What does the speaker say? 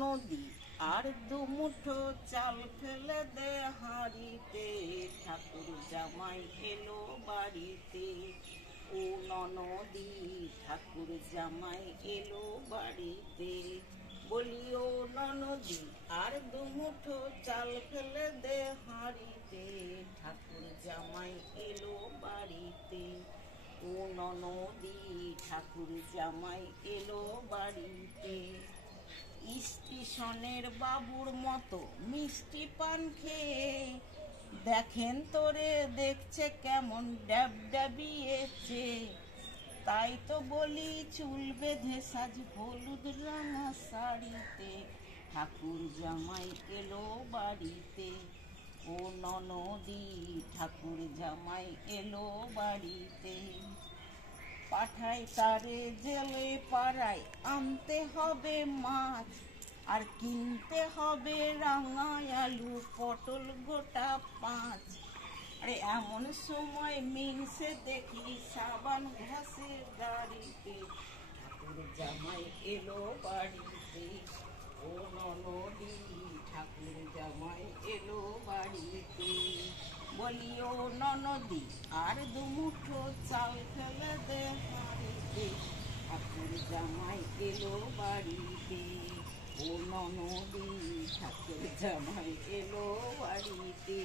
নদী আর দুমুঠো চাল ফেলে দে হাঁড়িতে, ঠাকুর জামাই এলো বাড়িতে। ও ননদি ঠাকুর জামাই এলো বাড়িতে। বলি ও ননদি আর দুমুঠো চাল ফেলে দে হাঁড়িতে, ঠাকুর জামাই এলো বাড়িতে। ও ননদি ঠাকুর জামাই এলো বাড়িতে। স্টেশনের বাবুর মতো মিষ্টি পান খেয়ে দেখেন তোরে দেখছে কেমন ড্যাবিয়েছে। তাই তো বলি চুল বেঁধে সাজ হলুদ রাঙা শাড়িতে, ঠাকুর জামাই এলো বাড়িতে। ও ননদি ঠাকুর জামাই এলো বাড়িতে। পাঠায় তারে জেলে পাড়ায় আনতে হবে মাছ, আর কিনতে হবে রাঙা আলু পটল গোটা 5। আরে এমন সময় মিনসে দেখি সাবান ঘাসের গাড়িতে, ঠাকুর জামাই এলো বাড়িতে। ও ননদি ঠাকুর জামাই এলো বাড়িতে। বলি ও ননদি আর দুমুঠো চাল ফেলে দে হাঁড়িতে, ঠাকুর জামাই এলো বাড়িতে। ও ননদি ঠাকুর জামাই এলো বাড়িতে।